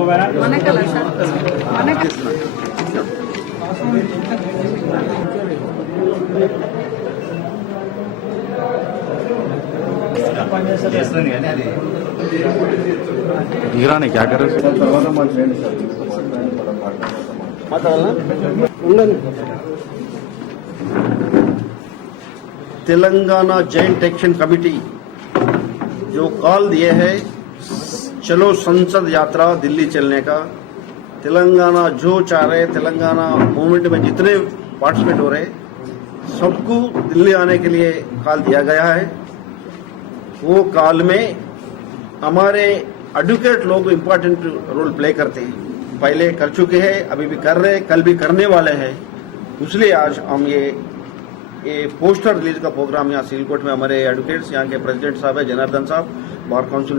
మనకల సార్ మనకల गिरा नहीं क्या कर रहे तेलंगाना जॉइंट एक्शन कमेटी जो कॉल दिए है चलो संसद यात्रा दिल्ली चलने का, तेलंगाना जो चाह रहे तेलंगाना मूवमेंट में जितने पार्टिसिपेट हो रहे सबको दिल्ली आने के लिए कॉल दिया गया है। वो कॉल में हमारे एडवोकेट लोग इम्पोर्टेंट रोल प्ले करते हैं, पहले कर चुके हैं, अभी भी कर रहे हैं, कल भी करने वाले हैं। इसलिए आज हम ये पोस्टर रिलीज का प्रोग्राम यहाँ सिलकोट में हमारे एडवोकेट्स यहाँ के प्रेसिडेंट साहब है जनार्दन साहब, बार काउंसिल